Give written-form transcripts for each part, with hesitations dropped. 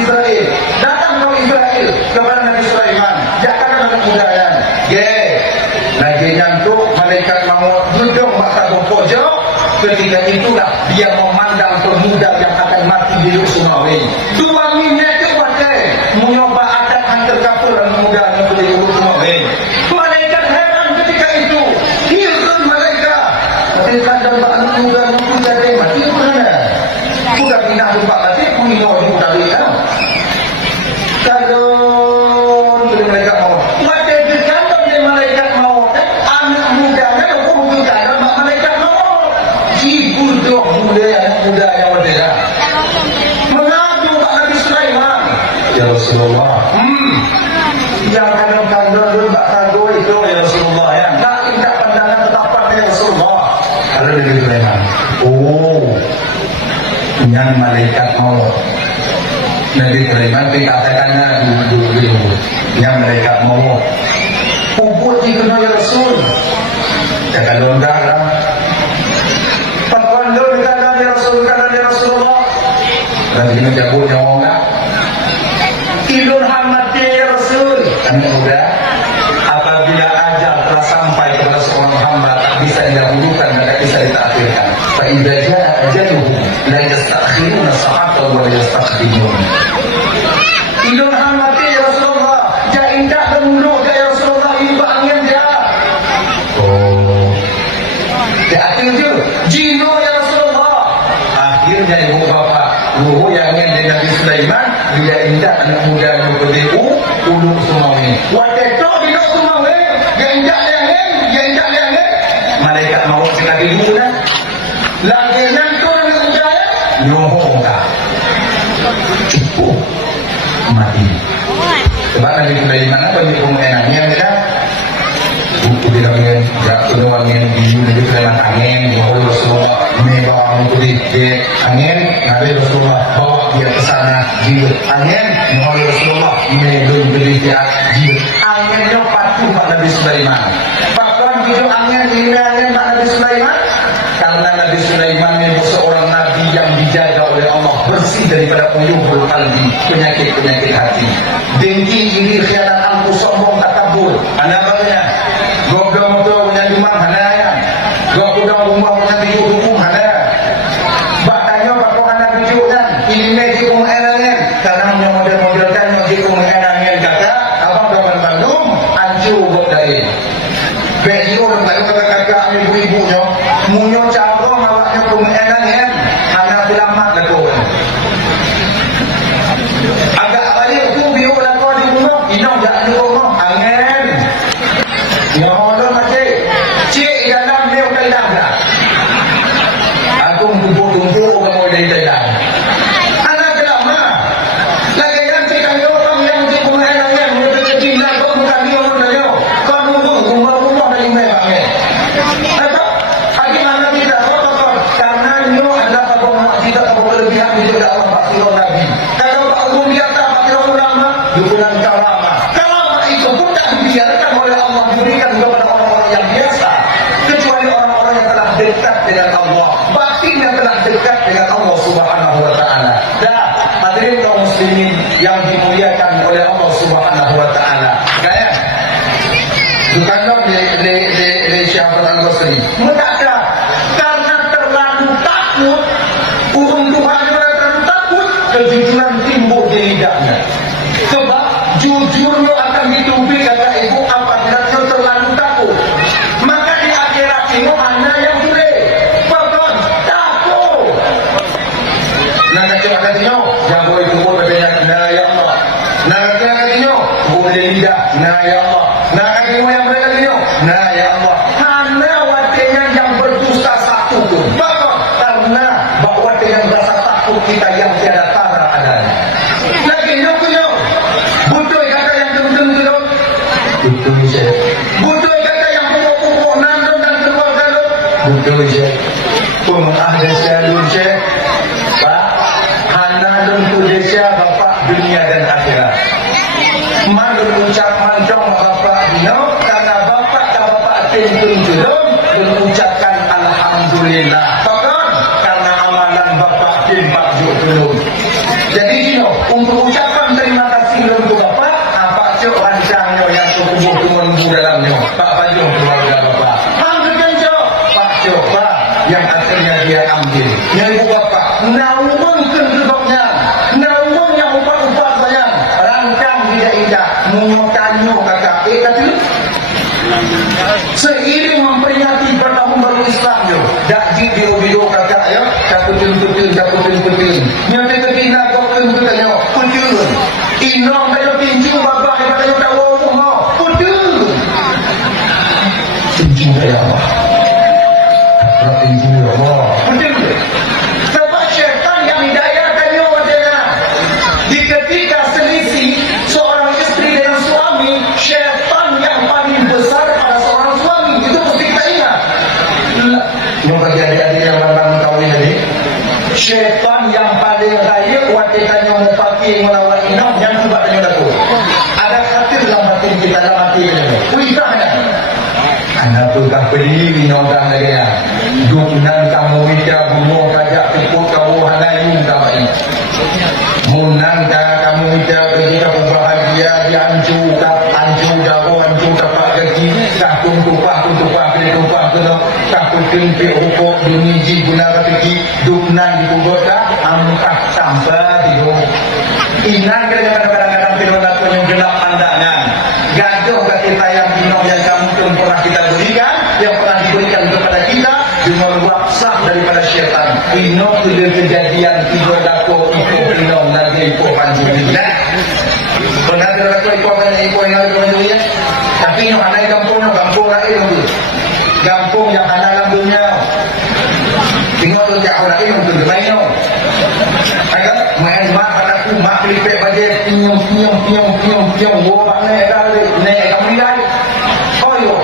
Israel. Datang orang Israel kepada Nabi Sulaiman. Jangan anak muda yang. Lagi nyantuk malaikat maut duduk mata bokojo. Ketika itulah dia memandang pemuda yang akan mati di Sumawi. 2 minit itu pakai mencoba adat hantar kapur dan muda yang boleh urut Sumawi. Malaikat heran ketika itu. Hirun malaikat. Tapi kadang anak muda itu jadi mati itu mana? Sudah pindah tempat mati, mengingat itu tadi kan? Kalau mereka mau, maka dikatakan oleh malaikat mau, anak mudanya aku bukan malaikat mau. Si budak muda yang berbeda. Mengadu Pak Nabi Sulaiman. Ya Rasulullah. Yang kadang-kadang dulu tak tahu itu ya Rasulullah ya. Tak indah pandangan tetapan ya Rasulullah. Kalau Nabi Sulaiman. Oh, yang malaikat mau. Nabi Sulaiman dikatakannya dulu yang malaikat mau. Pupuk itu ya Rasul. Jangan lontar lah. Dan ini jabut nyawa enggak? Idul hamati ya Rasul. Kan udah. Apabila ajal telah sampai kepada seorang hamba tak bisa didahulukan dan tak bisa ditakhirkan. Fa idza jaa ajaluhum la yastakhiruna sa'atan wa la yastaqdimun. Idul hamati ya Rasulullah. Ja indah dahulu ya Rasulullah ibu angin dia. Oh. Dia akhirnya jino ya Rasulullah. Akhirnya ibu bapak Luhu yang ingin Nabi Sulaiman dia indah anak muda yang berdeu ulu Sumawi. Wadeto di ulu Sumawi dia indah yang malaikat mau kita dulu dah. Lagi nanti dengan ujaya nyohong tak cukup mati. Sebab Nabi Sulaiman apa ni pengenangnya kita buku bilangnya tak penuangnya di Nabi Sulaiman angin bawa Rasulullah mewah untuk di angin Nabi Rasulullah bawa dia ke sana jiwa angin Nabi Rasulullah melun beli dia jiwa anginnya patuh Pak Nabi Sulaiman bahkan video angin ini angin Pak Nabi Sulaiman karena Nabi Sulaiman ini seorang Nabi yang dijaga oleh Allah bersih daripada uyuhul qalbi penyakit-penyakit hati dengki iri khianat angku sombong takabur anda banyak gogol motor punya rumah mana ya gogol rumah punya tujuh hukum mana bakanya bakal ada video dan ini di rumah enangnya karena punya model-model kan di rumah enangnya kata abang kapan Bandung anjur buat dari bagi orang lain kakak-kakak ibu-ibunya munyo cabang awaknya rumah enangnya anak selamat lah kau agak balik aku biar lah kau di rumah inong tak di rumah angin ya Allah macam cik dalam dia Thailand lah aku tumpuk-tumpuk kamu dari Thailand anak lama lagi yang cik kami orang yang cik pemain yang muda kecil lah kau bukan dia orang dia kau nunggu rumah-rumah dari memangnya atau lagi mana kita kau karena dia adalah apa tidak apa kelebihan itu dakwah Pak Sirul Nabi kalau Pak Agung biasa Pak Sirul Ulama dukungan kalamah kalamah itu pun tak dibiarkan oleh Allah diberikan kepada orang-orang yang biasa kecuali orang-orang yang telah dekat dengan Allah batin yang telah dekat dengan Allah Subhanahu wa ta'ala dan hadirin kaum muslimin yang dimuliakan oleh Allah Subhanahu wa ta'ala kaya bukanlah di Syahabat Al-Basri mengatakan karena terlalu takut urung Tuhan terlalu takut kejujuran timbul di lidahnya sebab jujurnya akan ditubi kata ibu apabila dia terlalu takut maka di akhirat ini hanya yang boleh bahkan takut nah kata-katanya yang boleh kumpul berbanyak nah ya Allah nah kata-katanya boleh lidah nah ya Allah nah kata-katanya yang boleh katanya nah ya Allah hanya watinya yang berdusta satu pun bahkan karena bahwa dengan rasa takut kita yang tiada tara adanya lagi nyok-nyok butuh kata yang tentu-tentu butuh saya butuh kata yang pokok-pokok nandung dan keluarga butuh saya pemaham saya saya Pak hana tentu desa Bapak dunia dan akhirat malu ucap mancong Bapak dino karena Bapak tentun julung mengucapkan Alhamdulillah bahkan karena amalan Bapak timpak julung jadi dino untuk ucap naumengkeun gedoknya, naumeng yang upat-upat bayang, rangkang tidak mengokanyo kakak, kata seiring memperingati bertahun baru Islam yo, dak ji video kakak ya, kaputin nyata ketina gokeun katanya, putin, inong tayo tinju babah tayo tawo mo, putin, tinju tayo apa? Tinju apa? Putin. Sebab syaitan yang hidayakan yo katanya. Di ketika selisih seorang istri dengan suami, syaitan yang paling besar pada seorang suami itu mesti kita ingat. Yang bagi adik-adik yang baru kawin ini, syaitan yang paling raya watikan yang mupaki melawat inam yang sebab tanya daku. Ada khatir dalam batin kita, dalam hati ini. Uitahnya. Anak tukang beri inam dah lagi ya. Dukunan kamu wija bunuh kajak tepuk kamu hanayung kamu ini. Munang kamu wija ketika bahagia dihancur dago hancur dapat gaji takun tupah pilih tupah kena takut kempi hukuk duniji guna kepiki duknan di kubota angkat sampai hidup inan kadang-kadang pilih yang gelap pandangan gaduh ke kita yang binong yang kamu pernah kita berikan yang pernah diberikan kepada kita dengan waksa daripada syaitan inok sudah kejadian tiga dako iko inong nanti iko panjang tidak pernah dako iko yang ya tapi inok anai kampung lain dulu kampung yang anak lambungnya tengok tu jak orang lain untuk bermain agak main mak anakku mak kelipet bajet piung buah naik kamu lihat oh yo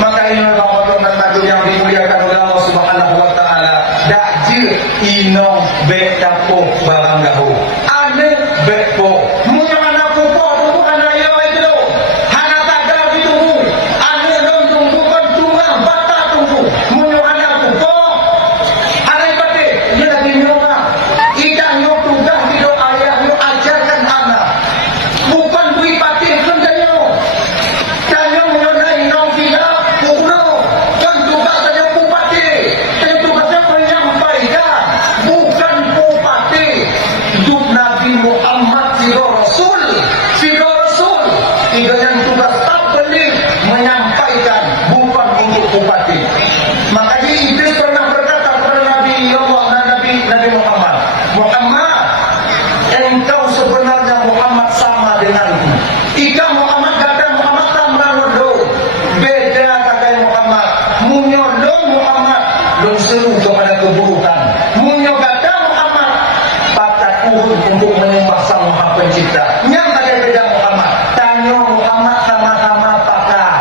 maka ini Ramadan dan tahun yang dimuliakan oleh Allah Subhanahu wa taala dak je inong bet dapur barang gahu ane bet po munyo anak po tu anak yo itu anak tak ada ditunggu ane dong tunggu kan cuma bata tunggu munyo anak po anak pate dia lagi nyoba ikan yo tugas video ayah yo ajarkan anak bukan bui pate kan yo tanyo munyo nai nong dia untuk menyembah Sang Maha Pencipta. Yang tadi beda Muhammad. Tanya Muhammad sama-sama pakar.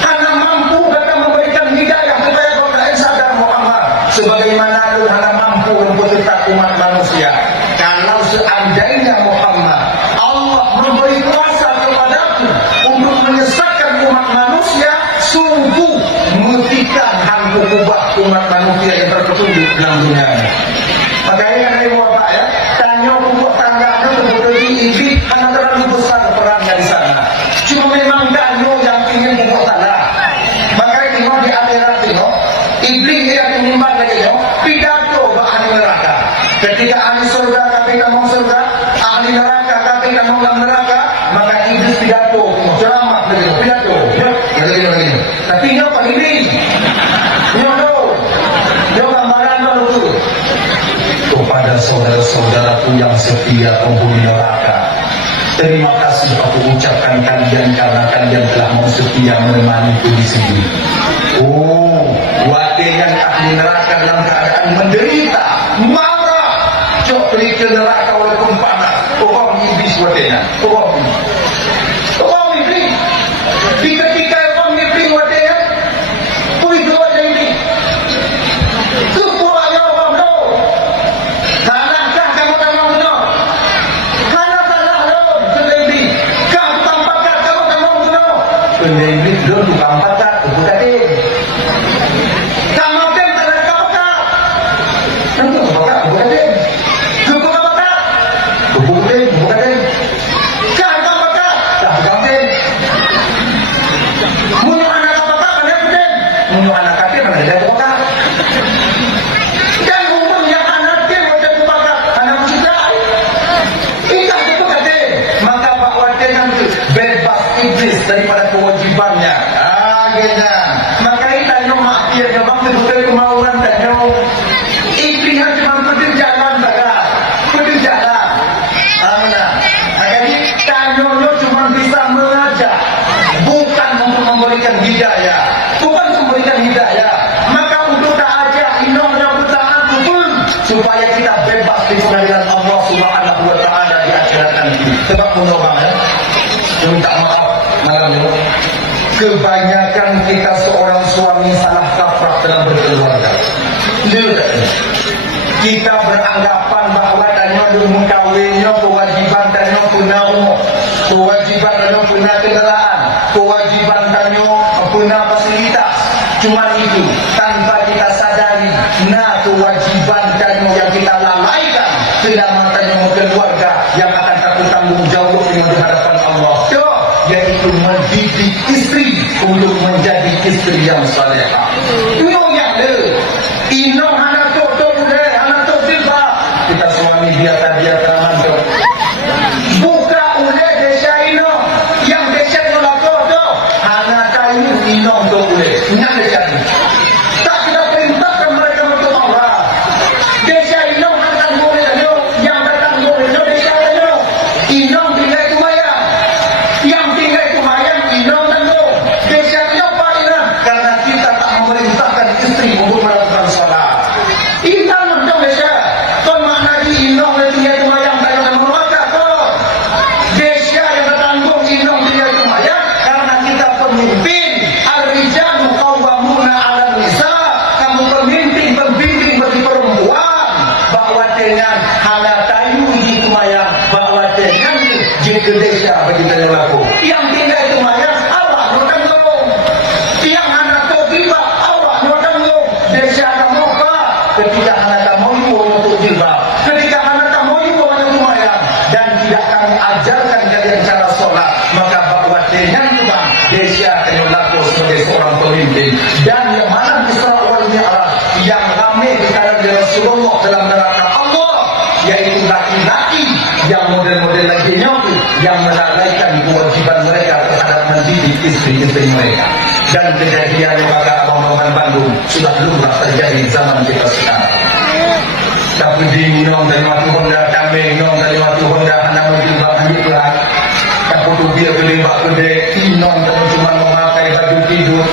Karena mampu kata memberikan hidayah kepada orang sadar Muhammad. Sebagaimana Tuhan mampu mempertetap umat manusia. Kalau seandainya Muhammad Allah memberi kuasa kepadaku untuk menyesatkan umat manusia, sungguh mengetikan hantu ubah umat manusia yang terpetunjuk dalam dunia. Makanya kan ibu bapak ya, tanya pupuk tangganya kemudian iblis karena terlalu besar perannya di sana. Cuma memang tanya yang ingin pupuk tanah. Makanya tengok di akhirat tengok, iblis yang menimbang lagi tengok, pidato ke ahli neraka. Ketika ahli surga kata mau surga, ahli neraka kata mau neraka, maka iblis pidato, ceramah lagi pidato. Ya, lagi. Tapi nyoba ini, nyoba marah itu. Kepada saudara-saudaraku yang setia penghuni neraka, terima kasih aku ucapkan kalian karena kalian telah mau setia menemaniku di sini. Oh, wadengan ahli neraka dalam keadaan menderita, marah, cok ke neraka walaupun panas. Oh, iblis wadengan. Oh, iblis. Di ketika orang iblis wadengan, kuih dua ini. Pendemik belum tukang pakat, buku tadi. Kamu kan tak ada pakat. Tentu pakat, buku tadi. Buku pakat, buku tadi. Kan pakat, tak ganti. Munyo anak pakat, mana pun. Munyo anak kaki mana ada pakat. Dan umumnya daripada kewajibannya. Akhirnya maka tanya mak dia bang betul kemauan tanya pilihan cuma pergi jalan saja, pergi jalan. Amin. Jadi tanya cuma bisa mengajak, bukan untuk memberikan hidayah, bukan memberikan hidayah. Maka untuk tak ajak inom yang bertahan betul supaya kita bebas di pengadilan Allah Subhanahu Wa Taala di akhirat nanti. Sebab menolak ya, minta maaf malam ini. Kebanyakan kita seorang suami salah kaprah dalam berkeluarga. Kita beranggapan bahawa tanya dulu kawinnya kewajiban tanya punau, kewajiban tanya punau kendaraan, kewajiban tanya punau fasilitas. Cuma itu tanpa kita sadari, nah kewajiban tanya yang kita lalaikan dalam tanya keluarga yang akan kita tanggung jawab di hadapan Allah. Yaitu mendidik istri untuk menjadi istri yang salehah. Itu yang le. Ino hana tok udah, hana tok silba. Kita suami biasa mantu. Buka udah desa ino, yang desa melako tu. Hana kayu ino tok udah. Nak desa ni. Tak kita perintahkan mereka untuk Allah. Desa ino hana boleh ino, yang datang boleh ino desa ino. Ino tinggal tu maya. Yang tinggal itu hayang inom tanggung. Desa apa ini? Karena kita tak memerintahkan istri untuk melakukan salat. Inom tanggung desa. Kau mana di inom yang tinggal itu hayang tanggung dan memakai kau. Desa yang bertanggung inom tinggal itu hayang karena kita pemimpin. Ar-rijalu qawwamuna 'alan nisa. Kamu pemimpin, pembimbing bagi perempuan. Bahwa dengan hana tayu di hayang, bahwa dengan jika desa bagi laku. Yang tinggal itu mayat awak no tanggung. Yang anak tu tiba awak no tanggung. Desa kamu apa? Ketika anak kamu itu untuk jilbab, ketika anak kamu itu untuk mayat dan tidak kamu ajarkan kalian cara solat, maka bahawa dengan itu desa kamu laku sebagai seorang pemimpin. Dan yang mana Isra wal Mi'raj yang ramai dikatakan oleh Rasulullah dalam neraka Allah, yaitu laki-laki yang model-model lainnya itu yang melalaikan kewajiban mereka terhadap mendidik istri-istri mereka. Dan kejadian yang maka Abang-abang Bandung sudah lumrah terjadi zaman kita sekarang. Tapi di minum dari waktu Honda, kami minum dari waktu Honda, anak menjilbab hanyut lah. Tak butuh dia gelimbak gede, minum dan cuma memakai baju tidur.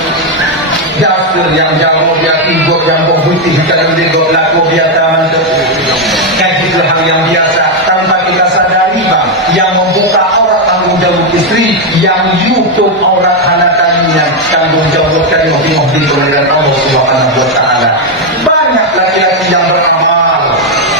Dasar yang jauh dia tidur, yang putih, kalau dia laku biasa mantu. Itu hal yang biasa tanpa kita sadari bang, yang membuka aurat tanggung jawab istri, yang YouTube aurat anak taninya tanggung jawab dari mobil oleh Allah Subhanahu Wa Taala. Banyak laki-laki yang beramal,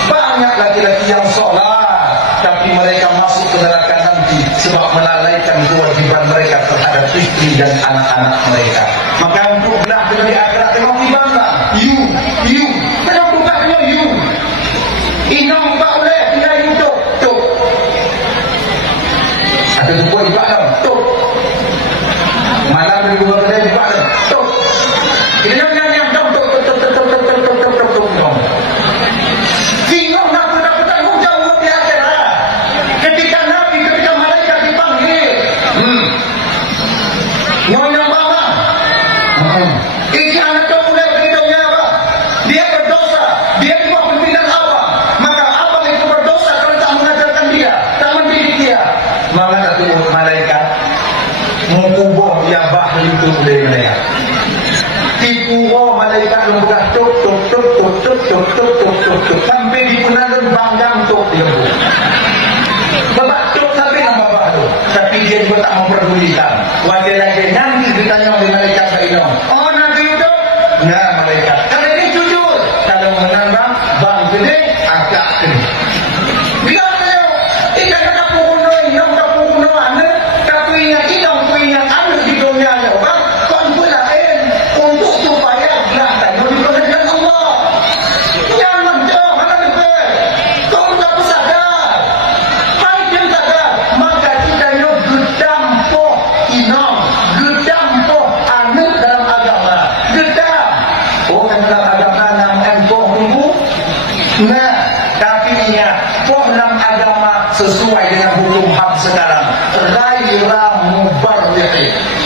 banyak laki-laki yang sholat, tapi mereka masuk ke neraka nanti sebab melalaikan kewajiban mereka terhadap istri dan anak-anak mereka. Maka untuk belah di akhirat tengok ibanglah, you, tengok bukanya you. Inom tak boleh tinggal hidup. Tuk. Ada sebuah ibadah. Tuk. Malam di luar kedai ibadah. Tuk. Ini yang tuk. Bingung nak bertanggung jawab di akhirat. Ketika Nabi, ketika malaikat dipanggil. Nyonya mama. Ini anak tu mulai berhidupnya apa? Dia berdosa. Dia dibawa pimpinan awam. Maka abang itu berdosa kalau tak mengajarkan dia, tak mendidik dia. Maka satu malaikat mengubah dia bahli itu dari mereka. Dikubah malaikat membuka tuk sampai di penalan banggang tuk dia pun. Babak tuk sampai nama bahlu. Tapi dia juga tak memperdulikan. Wakil lagi nanti ditanya oleh malaikat Sayyidina. Oh nanti itu? Nah malaikat. Kalau ini jujur. Kalau menambah bang gede, agak gede. Bilang saya, tidak ada kapuno anda, tapi ingat anda di dunia ya, bang. Konfulain untuk supaya belah tanya di pengadilan Allah. Jangan jauh, mana lebih. Kau tak sadar. Hai dia sadar, maka kita yang gedampoh inam, gedampoh anda dalam agama. Gedam. Oh, dalam agama nama empoh tunggu. Nah, tapi ingat, dalam agama sesuai dengan hukum HAM sekarang, rai ghaira mubarrihin.